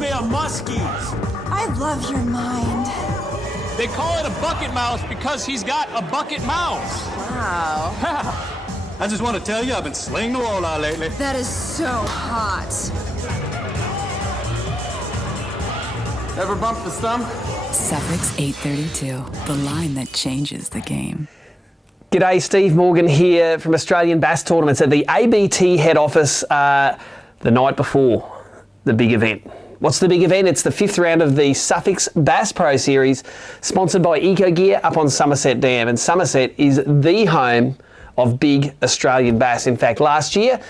me of muskies. I love your mind. They call it a bucket mouse because he's got a bucket mouse. Wow. I just want to tell you, I've been slaying the walleye lately. That is so hot. Ever bump the stump? Sufix 832, the line that changes the game. G'day, Steve Morgan here from Australian Bass Tournaments at the ABT head office the night before the big event. What's the big event? It's the 5th round of the Sufix BASS Pro series, sponsored by Eco Gear up on Somerset Dam. And Somerset is the home of big Australian bass. In fact, last year,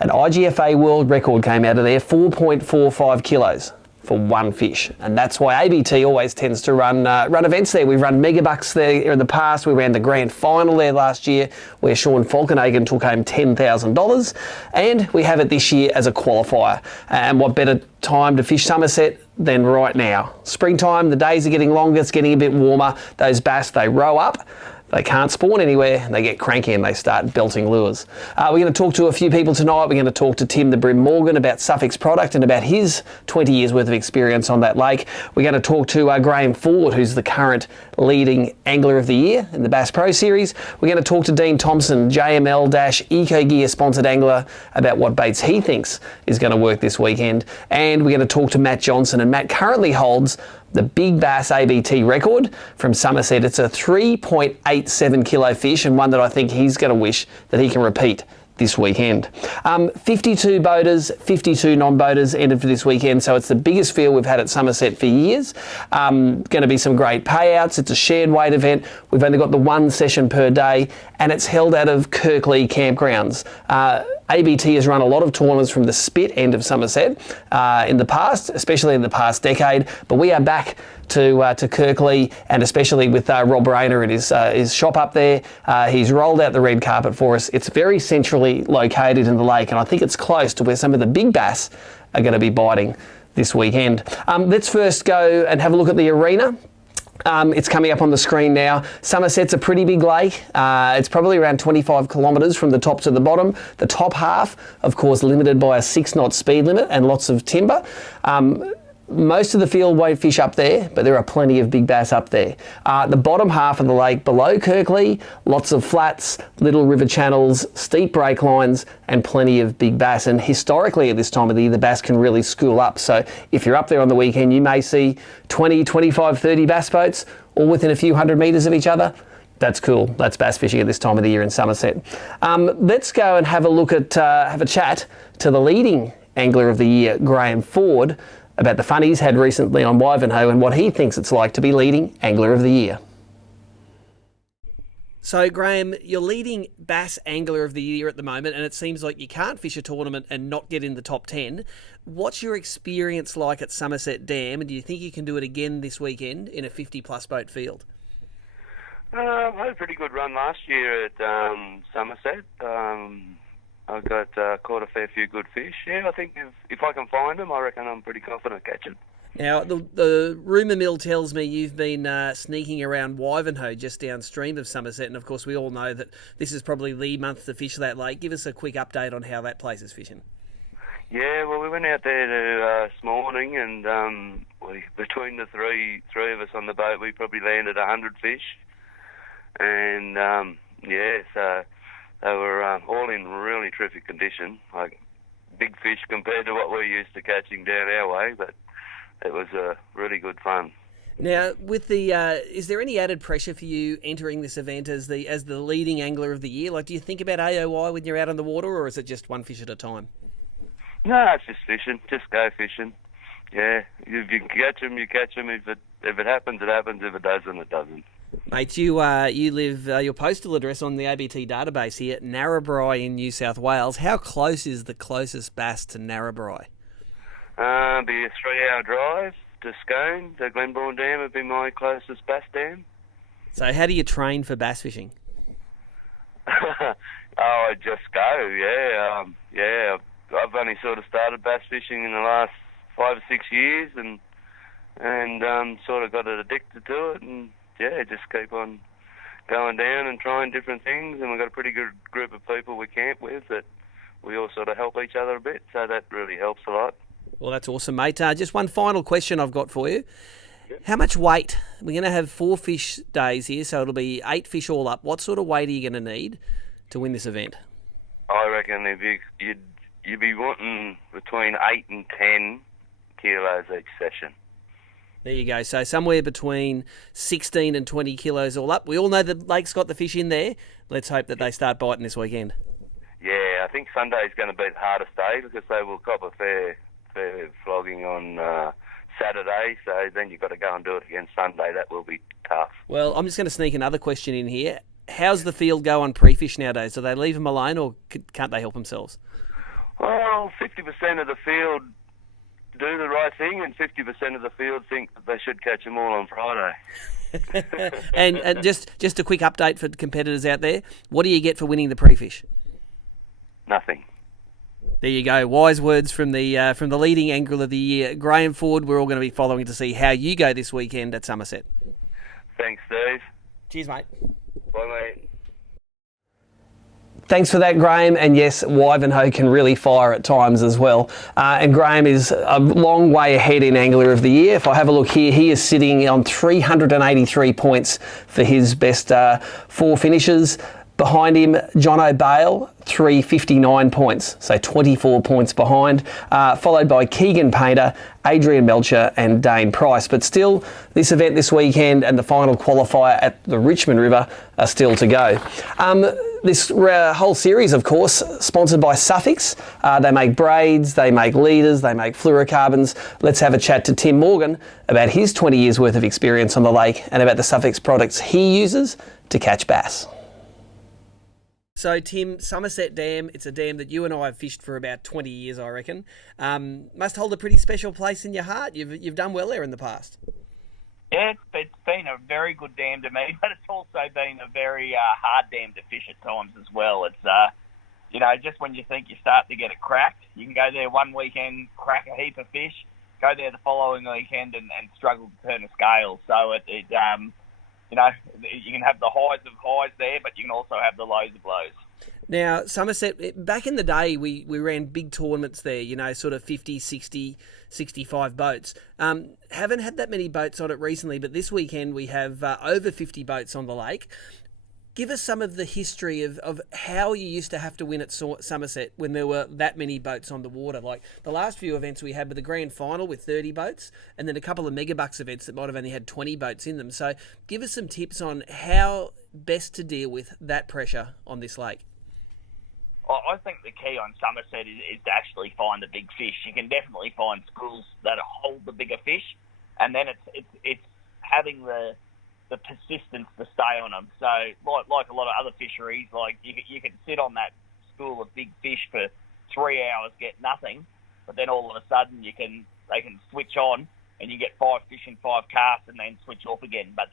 an IGFA world record came out of there, 4.45 kilos for one fish. And that's why ABT always tends to run events there. We've run Megabucks there in the past. We ran the grand final there last year where Sean Falkenhagen took home $10,000. And we have it this year as a qualifier. And what better time to fish Somerset than right now. Springtime, the days are getting longer, it's getting a bit warmer. Those bass, they row up. They can't spawn anywhere, they get cranky and they start belting lures. We're going to talk to a few people tonight. We're going to talk to Tim the Brim Morgan about Sufix product and about his 20 years worth of experience on that lake. We're going to talk to Graeme Ford, who's the current leading angler of the year in the Bass Pro series. We're going to talk to Dean Thompson, JML-Eco Gear sponsored angler, about what baits he thinks is going to work this weekend. And we're going to talk to Matt Johnson, and Matt currently holds the Big Bass ABT record from Somerset. It's a 3.87 kilo fish, and one that I think he's going to wish that he can repeat this weekend. 52 boaters, 52 non-boaters entered for this weekend, so it's the biggest field we've had at Somerset for years. Going to be some great payouts. It's a shared weight event. We've only got the one session per day, and it's held out of Kirkley campgrounds. ABT has run a lot of tournaments from the Spit end of Somerset in the past, especially in the past decade, but we are back to Kirkley, and especially with Rob Rayner at his shop up there. He's rolled out the red carpet for us. It's very centrally located in the lake, and I think it's close to where some of the big bass are going to be biting this weekend. Let's first go and have a look at the arena. It's coming up on the screen now. Somerset's a pretty big lake. It's probably around 25 kilometres from the top to the bottom. The top half, of course, limited by a 6-knot speed limit and lots of timber. Most of the field won't fish up there, but there are plenty of big bass up there. The bottom half of the lake below Kirkley, lots of flats, little river channels, steep break lines, and plenty of big bass. And historically at this time of the year, the bass can really school up. So if you're up there on the weekend, you may see 20, 25, 30 bass boats, all within a few hundred metres of each other. That's cool. That's bass fishing at this time of the year in Somerset. Let's go and have a look at, have a chat to the leading angler of the year, Graeme Ford, about the fun he's had recently on Wivenhoe and what he thinks it's like to be leading angler of the year. So, Graeme, you're leading Bass Angler of the Year at the moment, and it seems like you can't fish a tournament and not get in the top 10. What's your experience like at Somerset Dam, and do you think you can do it again this weekend in a 50-plus boat field? I had a pretty good run last year at Somerset. I got caught a fair few good fish. Yeah, I think if I can find them, I reckon I'm pretty confident catching. Now, the rumour mill tells me you've been sneaking around Wivenhoe just downstream of Somerset, and of course we all know that this is probably the month to fish that lake. Give us a quick update on how that place is fishing. Yeah, well, we went out there this morning, and between the three of us on the boat, we probably landed 100 fish. And so they were all in really terrific condition, like big fish compared to what we're used to catching down our way, but it was really good fun. Now, with the is there any added pressure for you entering this event as the leading angler of the year? Like, do you think about AOI when you're out on the water, or is it just one fish at a time? No, it's just fishing. Just go fishing. Yeah, if you catch them, you catch them. If it happens, it happens. If it doesn't, it doesn't. Mate, you live your postal address on the ABT database here at Narrabri in New South Wales. How close is the closest bass to Narrabri? Be a 3-hour drive to Scone. The Glenbourne Dam would be my closest bass dam. So how do you train for bass fishing? I just go, yeah. I've only sort of started bass fishing in the last 5 or 6 years, and sort of got addicted to it, and yeah, just keep on going down and trying different things. And we've got a pretty good group of people we camp with that we all sort of help each other a bit, so that really helps a lot. Well, that's awesome, mate. Just one final question I've got for you. How much weight? We're going to have 4 fish days here, so it'll be 8 fish all up. What sort of weight are you going to need to win this event? I reckon you'd be wanting between 8 and 10 kilos each session. There you go. So somewhere between 16 and 20 kilos all up. We all know the lake's got the fish in there. Let's hope that they start biting this weekend. Yeah, I think Sunday's going to be the hardest day because they will cop a fair flogging on Saturday, so then you've got to go and do it again Sunday. That will be tough. Well, I'm just going to sneak another question in here. How's the field go on pre-fish nowadays? Do they leave them alone or can't they help themselves? Well, 50% of the field do the right thing and 50% of the field think that they should catch them all on Friday. and just a quick update for competitors out there. What do you get for winning the pre-fish? Nothing. There you go. Wise words from the leading angler of the year, Graeme Ford. We're all going to be following to see how you go this weekend at Somerset. Thanks, Steve. Cheers, mate. Bye, mate. Thanks for that, Graeme. And yes, Wivenhoe can really fire at times as well. And Graeme is a long way ahead in Angler of the Year. If I have a look here, he is sitting on 383 points for his best 4 finishes. Behind him, John O'Bale, 359 points, so 24 points behind, followed by Keegan Painter, Adrian Melcher and Dane Price. But still, this event this weekend and the final qualifier at the Richmond River are still to go. This whole series, of course, sponsored by Sufix. They make braids, they make leaders, they make fluorocarbons. Let's have a chat to Tim Morgan about his 20 years worth of experience on the lake and about the Sufix products he uses to catch bass. So, Tim, Somerset Dam, it's a dam that you and I have fished for about 20 years, I reckon. Must hold a pretty special place in your heart. You've done well there in the past. Yeah, it's been a very good dam to me, but it's also been a very hard dam to fish at times as well. It's, just when you think you start to get it cracked, you can go there one weekend, crack a heap of fish, go there the following weekend and struggle to turn a scale. So you can have the highs of highs there, but you can also have the lows of lows. Now, Somerset, back in the day, we ran big tournaments there, sort of 50, 60, 65 boats. Haven't had that many boats on it recently, but this weekend we have over 50 boats on the lake. Give us some of the history of how you used to have to win at Somerset when there were that many boats on the water. Like the last few events we had with the grand final with 30 boats and then a couple of megabucks events that might have only had 20 boats in them. So give us some tips on how best to deal with that pressure on this lake. I think the key on Somerset is to actually find the big fish. You can definitely find schools that hold the bigger fish, and then it's having the persistence to stay on them. So like a lot of other fisheries, like you can sit on that school of big fish for 3 hours, get nothing, but then all of a sudden they can switch on and you get 5 fish in 5 casts and then switch off again. But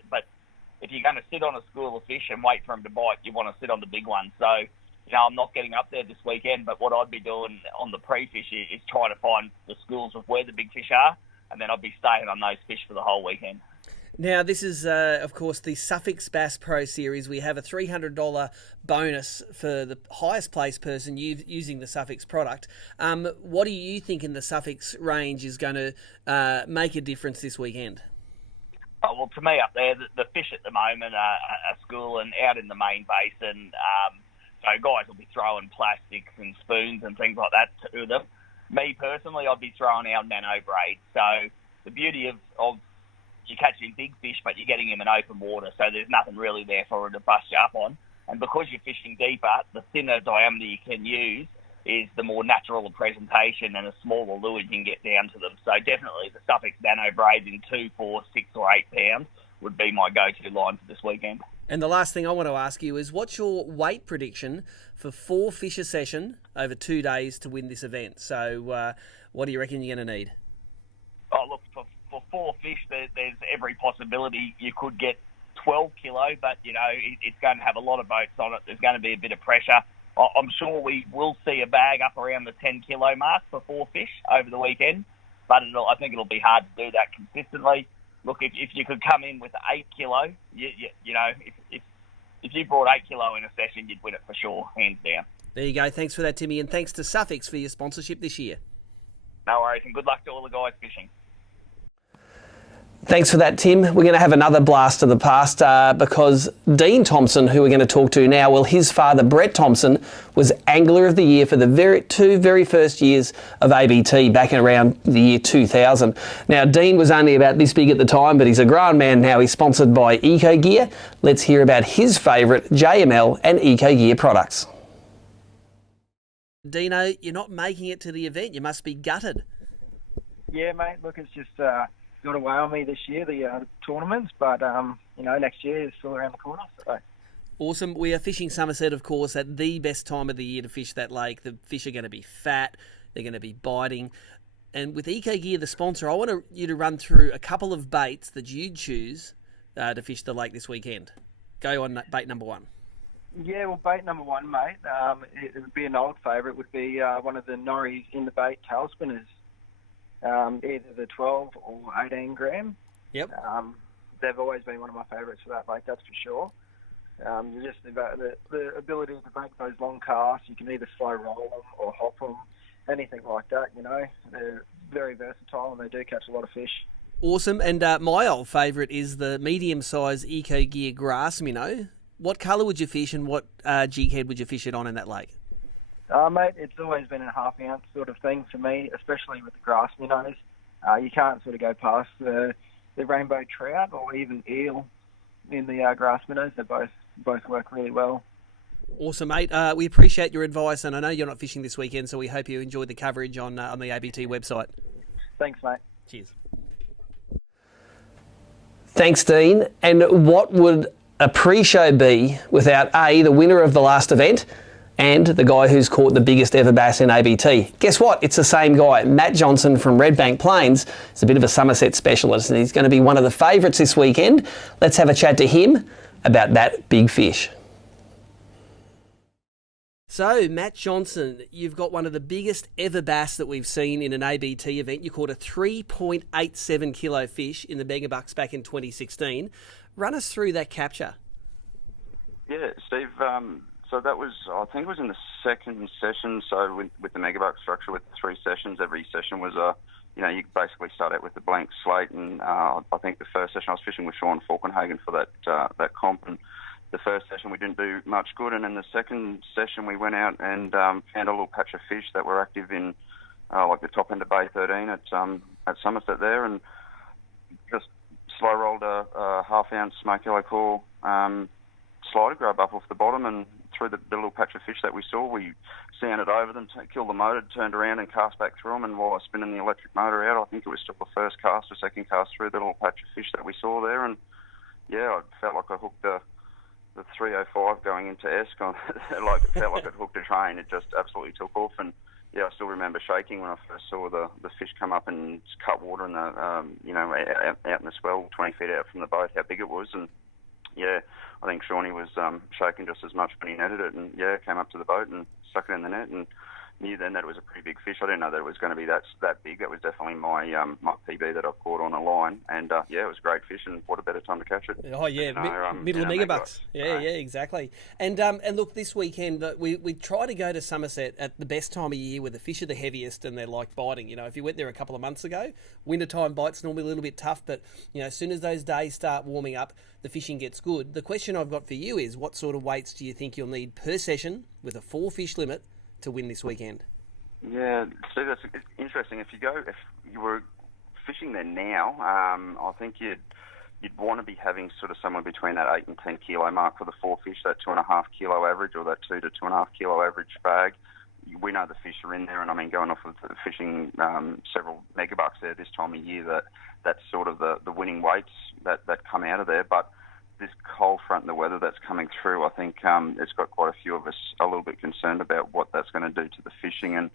if you're going to sit on a school of fish and wait for them to bite, you want to sit on the big one. So I'm not getting up there this weekend, but what I'd be doing on the pre-fish is trying to find the schools of where the big fish are, and then I'd be staying on those fish for the whole weekend. Now, this is, of course, the Sufix BASS Pro series. We have a $300 bonus for the highest placed person using the Sufix product. What do you think in the Sufix range is going to make a difference this weekend? Oh, well, to me up there, the fish at the moment are school and out in the main basin. So guys will be throwing plastics and spoons and things like that to them. Me personally, I'd be throwing our nano braid. So the beauty of you're catching big fish, but you're getting them in open water, so there's nothing really there for it to bust you up on. And because you're fishing deeper, the thinner diameter you can use is the more natural a presentation and a smaller lure you can get down to them. So definitely the Sufix nano braids in 2, 4, 6 or 8 pounds would be my go-to line for this weekend. And the last thing I want to ask you is, what's your weight prediction for 4 fish a session over 2 days to win this event? So what do you reckon you're going to need? Oh, look, for 4 fish, there's every possibility you could get 12 kilo, but, it's going to have a lot of boats on it. There's going to be a bit of pressure. I'm sure we will see a bag up around the 10 kilo mark for 4 fish over the weekend, but I think it'll be hard to do that consistently. Look, if you could come in with 8 kilo, if you brought 8 kilo in a session, you'd win it for sure, hands down. There you go. Thanks for that, Timmy, and thanks to Sufix for your sponsorship this year. No worries, and good luck to all the guys fishing. Thanks for that, Tim. We're going to have another blast of the past because Dean Thompson, who we're going to talk to now, well, his father, Brett Thompson, was Angler of the Year for the two very first years of ABT back in around the year 2000. Now, Dean was only about this big at the time, but he's a grown man now. He's sponsored by Eco Gear. Let's hear about his favourite JML and Eco Gear products. Dino, you're not making it to the event. You must be gutted. Yeah, mate. Look, it's just got away on me this year, the tournaments, but next year is still around the corner. So. Awesome. We are fishing Somerset, of course, at the best time of the year to fish that lake. The fish are going to be fat. They're going to be biting. And with Eco Gear, the sponsor, I want you to run through a couple of baits that you'd choose to fish the lake this weekend. Go on bait number one. Yeah, well, bait number one, mate, it would be an old favourite, would be one of the Norries in the bait tail spinners. Either the 12 or 18 gram. Yep. They've always been one of my favourites for that lake, that's for sure. Just the ability to make those long casts. You can either slow roll them or hop them, anything like that, They're very versatile and they do catch a lot of fish. Awesome. And my old favourite is the medium-sized Eco Gear grass minnow. What colour would you fish and what jig head would you fish it on in that lake? Mate, it's always been a half-ounce sort of thing for me, especially with the grass minnows. You can't sort of go past the rainbow trout or even eel in the grass minnows. They both work really well. Awesome, mate. We appreciate your advice, and I know you're not fishing this weekend, so we hope you enjoyed the coverage on the ABT website. Thanks, mate. Cheers. Thanks, Dean. And what would a pre-show be without A, the winner of the last event, and the guy who's caught the biggest ever bass in ABT? Guess what? It's the same guy. Matt Johnson from Redbank Plains is a bit of a Somerset specialist, and he's going to be one of the favourites this weekend. Let's have a chat to him about that big fish. So, Matt Johnson, you've got one of the biggest ever bass that we've seen in an ABT event. You caught a 3.87 kilo fish in the Megabucks back in 2016. Run us through that capture. Yeah, Steve, so that was, I think it was in the second session, so with the Megabuck structure with the 3 sessions, every session was you basically start out with a blank slate, and I think the first session I was fishing with Sean Falkenhagen for that comp, and the first session we didn't do much good, and in the second session we went out and found a little patch of fish that were active in like the top end of Bay 13 at Somerset there, and just slow rolled a half-ounce smoke yellow core slider grub up off the bottom, and through the little patch of fish that we saw, we sounded over them, killed the motor, turned around and cast back through them, and while I was spinning the electric motor out, I think it was still the first cast or second cast through the little patch of fish that we saw there, and yeah, I felt like I hooked the 305 going into Esk, like it felt like it hooked a train. It just absolutely took off, and yeah, I still remember shaking when I first saw the fish come up and cut water in the out in the swell 20 feet out from the boat, how big it was, and yeah, I think Shawnee was shaking just as much when he netted it, and yeah, came up to the boat and stuck it in the net, and knew then that it was a pretty big fish. I didn't know that it was going to be that big. That was definitely my PB that I caught on a line, and yeah, it was a great fish, and what a better time to catch it. Oh yeah, middle of Megabucks. Yeah, exactly. And look, this weekend we try to go to Somerset at the best time of year where the fish are the heaviest and they're like biting. If you went there a couple of months ago, wintertime bites normally a little bit tough, but as soon as those days start warming up, the fishing gets good. The question I've got for you is, what sort of weights do you think you'll need per session with a 4 fish limit to win this weekend? Yeah, Steve, that's interesting. If you were fishing there now, I think you'd want to be having sort of somewhere between that 8 and 10 kilo mark for the 4 fish, that 2.5 kilo average, or that 2 to 2.5 kilo average bag. We know the fish are in there, and I mean, going off of the fishing several Megabucks there this time of year, that's sort of the winning weights that come out of there. But this cold front and the weather that's coming through, I think it's got quite a few of us a little bit concerned about what that's going to do to the fishing. And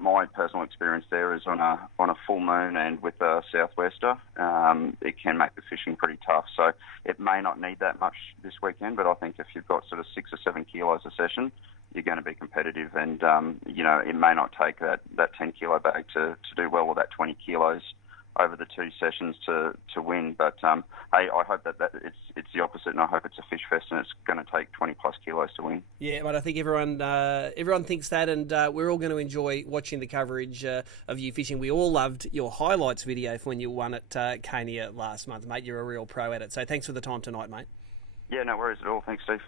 my personal experience there is on a full moon and with a southwester, it can make the fishing pretty tough. So it may not need that much this weekend, but I think if you've got sort of 6 or 7 kilos a session, you're going to be competitive. And it may not take that 10 kilo bag to do well with that 20 kilos over the 2 sessions to win. But hey, I hope that it's the opposite, and I hope it's a fish fest and it's going to take 20 plus kilos to win. Yeah, but I think everyone thinks that, and we're all going to enjoy watching the coverage of you fishing. We all loved your highlights video for when you won at Cania last month, mate. You're a real pro at it. So thanks for the time tonight, mate. Yeah, no worries at all. Thanks, Steve.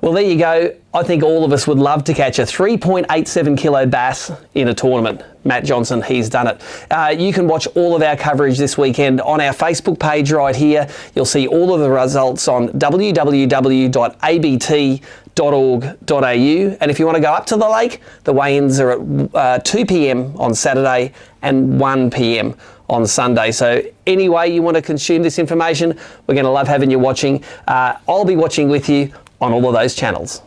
Well, there you go. I think all of us would love to catch a 3.87 kilo bass in a tournament. Matt Johnson, he's done it. You can watch all of our coverage this weekend on our Facebook page right here. You'll see all of the results on www.abt.org.au. And if you want to go up to the lake, the weigh-ins are at 2 p.m. on Saturday and 1 p.m. on Sunday. So any way you want to consume this information, we're going to love having you watching. I'll be watching with you on all of those channels.